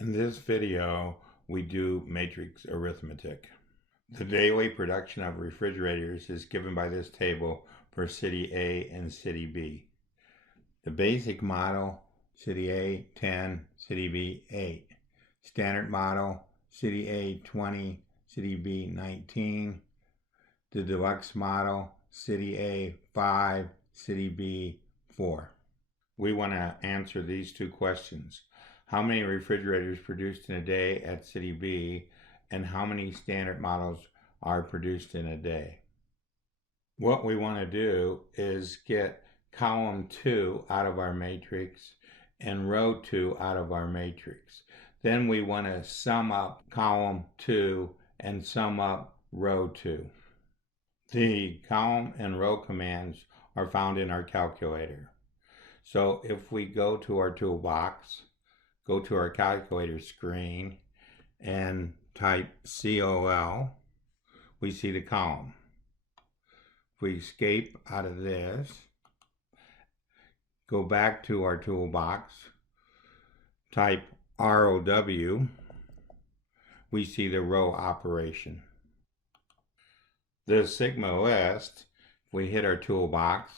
In this video, we do matrix arithmetic. The daily production of refrigerators is given by this table for City A and City B. The basic model, City A 10, City B 8. Standard model, City A 20, City B 19. The deluxe model, City A 5, City B 4. We want to answer these two questions. How many refrigerators produced in a day at City B, and how many standard models are produced in a day? What we want to do is get column 2 out of our matrix and row 2 out of our matrix. Then we want to sum up column 2 and sum up row 2. The column and row commands are found in our calculator. So if we go to our toolbox, go to our calculator screen and type COL, we see the column. If we escape out of this, go back to our toolbox, type ROW, we see the row operation. The sigma list, if we hit our toolbox,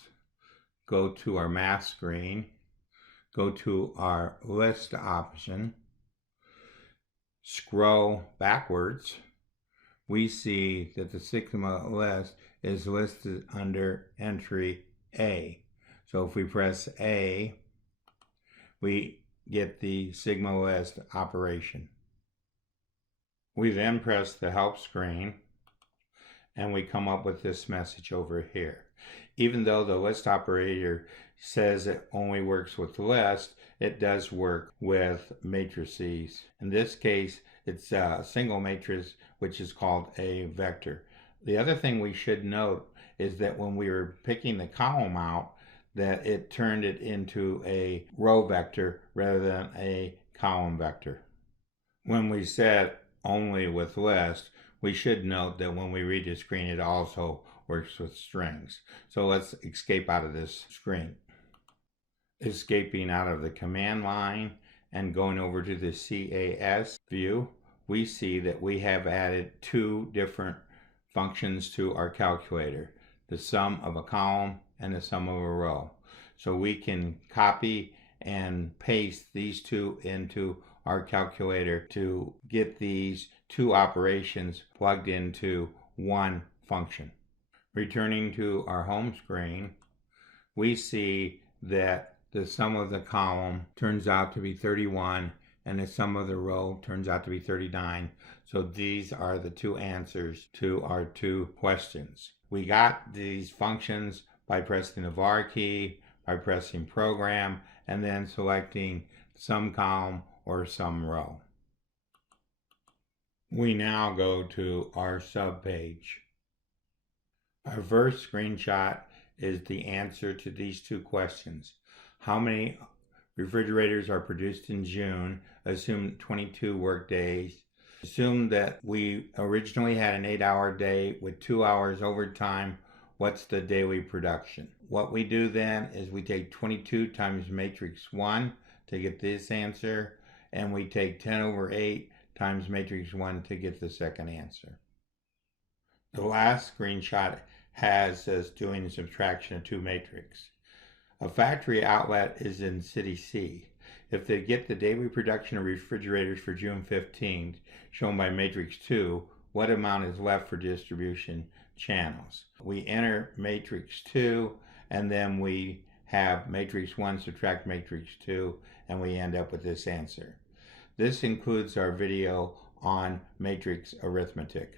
go to our math screen, go to our list option, scroll backwards, we see that the sigma list is listed under entry A. So if we press A, we get the sigma list operation. We then press the help screen and we come up with this message over here. Even though the list operator says it only works with list, it does work with matrices. In this case, it's a single matrix, which is called a vector. The other thing we should note is that when we were picking the column out, that it turned it into a row vector rather than a column vector. When we said only with list, we should note that when we read the screen, it also works with strings. So let's escape out of this screen. Escaping out of the command line and going over to the CAS view, we see that we have added two different functions to our calculator, the sum of a column and the sum of a row. So we can copy and paste these two into our calculator to get these two operations plugged into one function. Returning to our home screen, we see that the sum of the column turns out to be 31 and the sum of the row turns out to be 39. So these are the two answers to our two questions. We got these functions by pressing the var key, by pressing program, and then selecting sum column or sum row. We now go to our subpage. Our first screenshot is the answer to these two questions. How many refrigerators are produced in June? Assume 22 work days. Assume that we originally had an 8-hour day with 2 hours overtime. What's the daily production? What we do then is we take 22 times matrix 1 to get this answer, and we take 10 over 8 times matrix 1 to get the second answer. The last screenshot has us doing subtraction of two matrix. A factory outlet is in City C. If they get the daily production of refrigerators for June 15th, shown by matrix 2, what amount is left for distribution channels? We enter matrix 2, and then we have matrix 1 subtract matrix 2, and we end up with this answer. This includes our video on matrix arithmetic.